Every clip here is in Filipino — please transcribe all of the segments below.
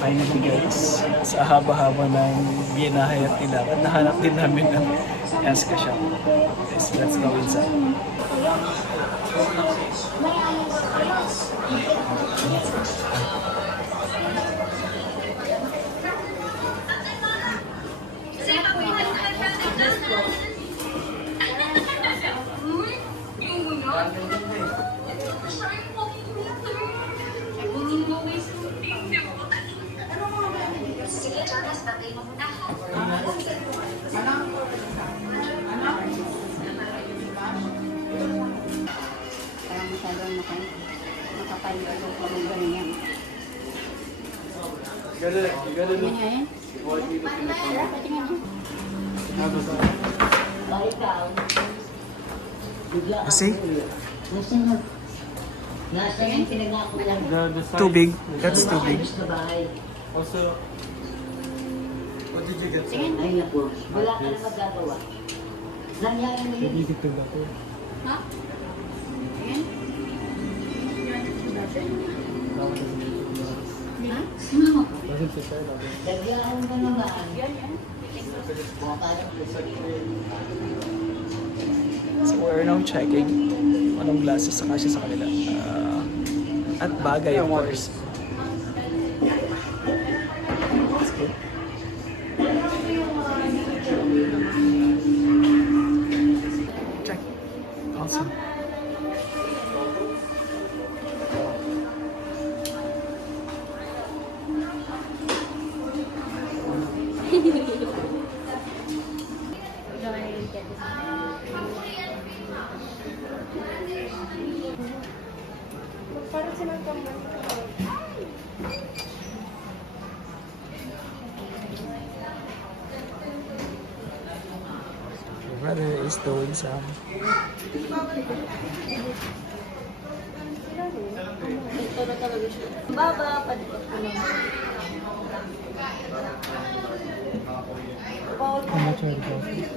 Finally guys, sa haba-haba ng binahayat nila, at nahanap din namin ang Eska shop. Guys, let's go inside. Parang masyadong makapalito ko ng ganyan. Tingnan niya yan. Tingnan niya. See? Tingnan, pinagako lang. Too big. That's too big. Also, what did you get? Tingnan. Ay naku, wala ka na magagawa. Nangyari mo yun. Ha? Tingnan. Ha? Nagyaon ka naman. Yan, yan. So we're now checking anong glasses sa kasya sa kanila. At bagay of course. Let's go. Check. Awesome. My brother is doing some. Baba, padikot ko lang. How much are the glasses?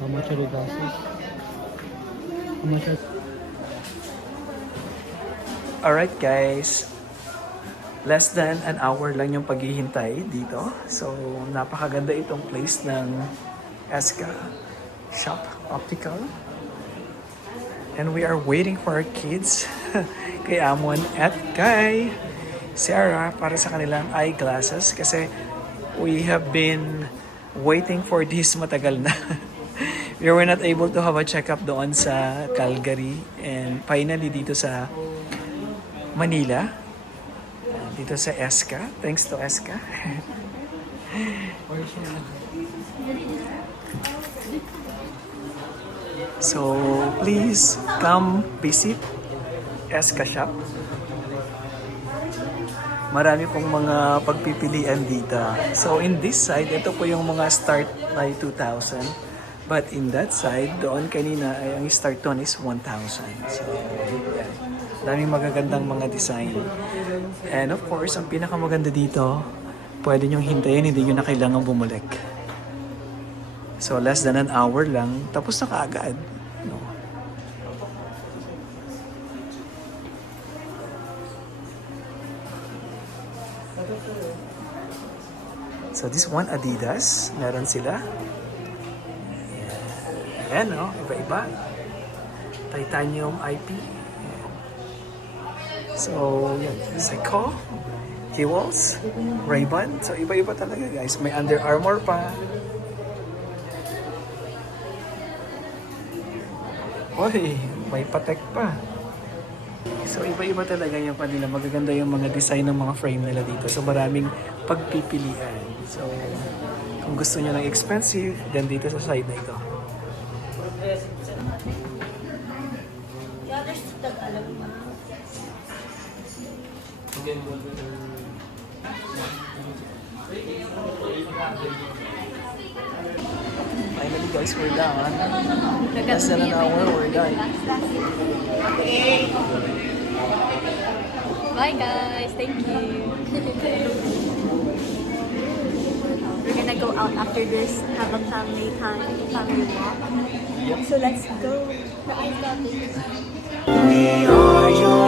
How much are the glasses? How much are... Alright guys, less than an hour lang yung paghihintay dito. So napakaganda itong place ng Eska Shop Optical. And we are waiting for our kids, kay Amon at kay Sarah para sa kanilang eyeglasses kasi we have been waiting for this matagal na. We were not able to have a checkup doon sa Calgary and finally dito sa Manila, dito sa Eska, thanks to Eska. So please come visit Eska Shop. Marami pong mga pagpipilian dito. So in this side, ito po yung mga start by 2,000. But in that side, doon kanina ay ang start doon is 1,000. So yan. Daming magagandang mga design. And of course, ang pinakamaganda dito, pwede nyong hintayin, hindi nyo na kailangan bumalik. So less than an hour lang, tapos na kaagad. No? So this one Adidas, meron sila. Ayan, no? Iba-iba. Titanium IP. Ayan. So, yan. Seiko, Jewels, Ray-Ban. So, iba-iba talaga, guys. May Under Armour pa. Hoy, may Patek pa. So, iba-iba talaga yung kanila. Magaganda yung mga design ng mga frame nila dito. So, maraming pagpipilian. So, kung gusto nyo ng expensive, then dito sa side na ito. Yeah, there's tag-alam na. Finally guys, we're done. Less than an hour, we're done. Bye guys, thank you. We're gonna go out after this, have a family time, family walk. So let's go. We are your